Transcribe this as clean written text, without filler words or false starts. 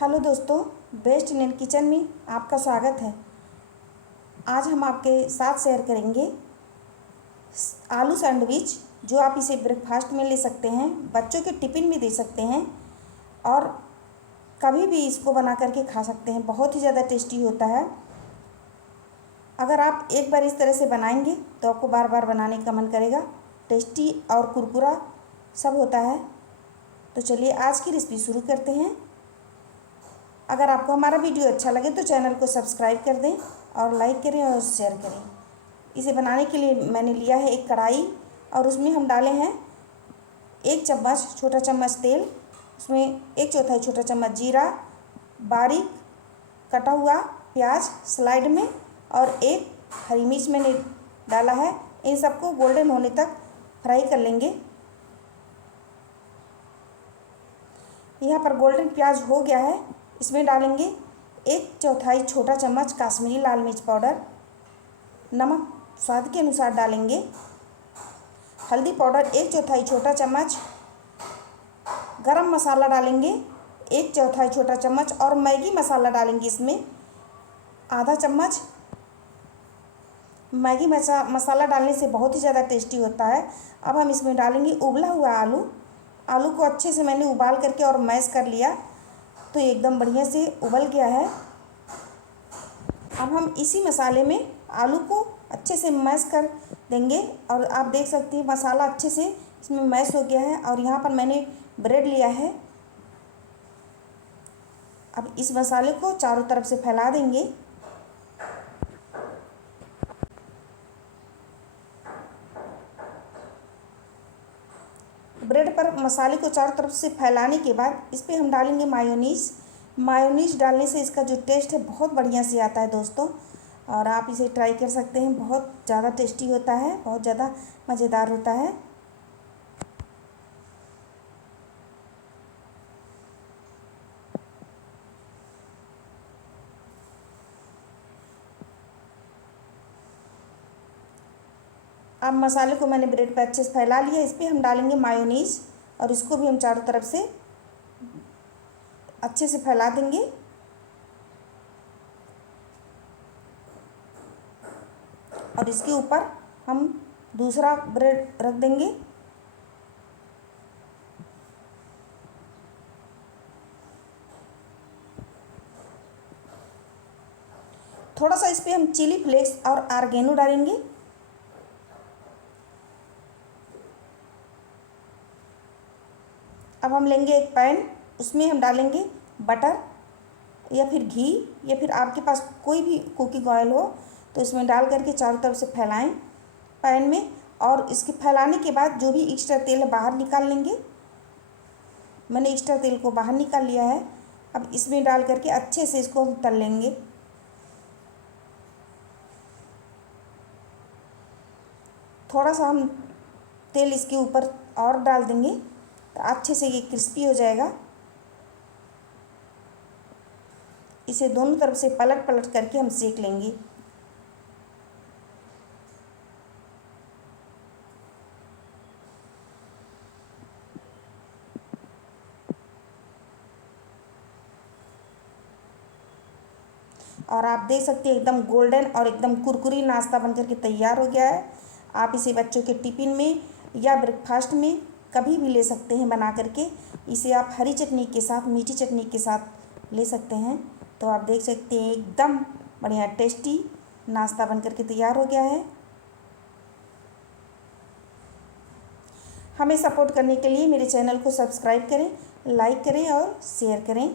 Hello दोस्तों, best Indian kitchen में आपका स्वागत है। आज हम आपके साथ शेयर करेंगे आलू सैंडविच, जो आप इसे ब्रेकफास्ट में ले सकते हैं, बच्चों के टिफ़िन में दे सकते हैं और कभी भी इसको बना करके खा सकते हैं। बहुत ही ज़्यादा टेस्टी होता है। अगर आप एक बार इस तरह से बनाएंगे तो आपको बार बार बनाने का मन करेगा। टेस्टी और कुरकुरा सब होता है। तो चलिए आज की रेसिपी शुरू करते हैं। अगर आपको हमारा वीडियो अच्छा लगे तो चैनल को सब्सक्राइब कर दें और लाइक करें और शेयर करें। इसे बनाने के लिए मैंने लिया है एक कढ़ाई और उसमें हम डाले हैं 1 चम्मच छोटा चम्मच तेल, उसमें 1/4 छोटा चम्मच जीरा, बारीक कटा हुआ प्याज स्लाइड में और 1 हरी मिर्च मैंने डाला है। इन सबको गोल्डन होने तक फ्राई कर लेंगे। यहाँ पर गोल्डन प्याज हो गया है। इसमें डालेंगे 1/4 छोटा चम्मच काश्मीरी लाल मिर्च पाउडर, नमक स्वाद के अनुसार डालेंगे, हल्दी पाउडर 1/4 छोटा चम्मच, गरम मसाला डालेंगे 1/4 छोटा चम्मच और मैगी मसाला डालेंगे इसमें आधा चम्मच। मैगी मसाला डालने से बहुत ही ज़्यादा टेस्टी होता है। अब हम इसमें डालेंगे उबला हुआ आलू। आलू को अच्छे से मैंने उबाल करके और मैश कर लिया, तो एकदम बढ़िया से उबल गया है। अब हम इसी मसाले में आलू को अच्छे से मैश कर देंगे और आप देख सकते हैं मसाला अच्छे से इसमें मैश हो गया है। और यहाँ पर मैंने ब्रेड लिया है। अब इस मसाले को चारों तरफ से फैला देंगे। ब्रेड पर मसाले को चारों तरफ से फैलाने के बाद इस पर हम डालेंगे मायोनीज़। मायोनीज़ डालने से इसका जो टेस्ट है बहुत बढ़िया से आता है दोस्तों, और आप इसे ट्राई कर सकते हैं। बहुत ज़्यादा टेस्टी होता है, बहुत ज़्यादा मज़ेदार होता है। अब मसाले को मैंने ब्रेड पर अच्छे से फैला लिया। इस पर हम डालेंगे मायोनीज़ और इसको भी हम चारों तरफ से अच्छे से फैला देंगे। और इसके ऊपर हम दूसरा ब्रेड रख देंगे। थोड़ा सा इस पर हम चिली फ्लेक्स और ऑर्गेनो डालेंगे। अब हम लेंगे एक पैन, उसमें हम डालेंगे बटर या फिर घी या फिर आपके पास कोई भी कुकिंग ऑयल हो तो इसमें डाल करके चारों तरफ से फैलाएं पैन में। और इसके फैलाने के बाद जो भी एक्स्ट्रा तेल है बाहर निकाल लेंगे। मैंने एक्स्ट्रा तेल को बाहर निकाल लिया है। अब इसमें डाल करके अच्छे से इसको हम तल लेंगे। थोड़ा सा हम तेल इसके ऊपर और डाल देंगे तो अच्छे से ये क्रिस्पी हो जाएगा। इसे दोनों तरफ से पलट पलट करके हम सेक लेंगे। और आप देख सकते हैं एकदम गोल्डन और एकदम कुरकुरी नाश्ता बनकर के तैयार हो गया है। आप इसे बच्चों के टिफ़िन में या ब्रेकफास्ट में कभी भी ले सकते हैं बना करके। इसे आप हरी चटनी के साथ, मीठी चटनी के साथ ले सकते हैं। तो आप देख सकते हैं एकदम बढ़िया टेस्टी नाश्ता बनकर के तैयार हो गया है। हमें सपोर्ट करने के लिए मेरे चैनल को सब्सक्राइब करें, लाइक करें और शेयर करें।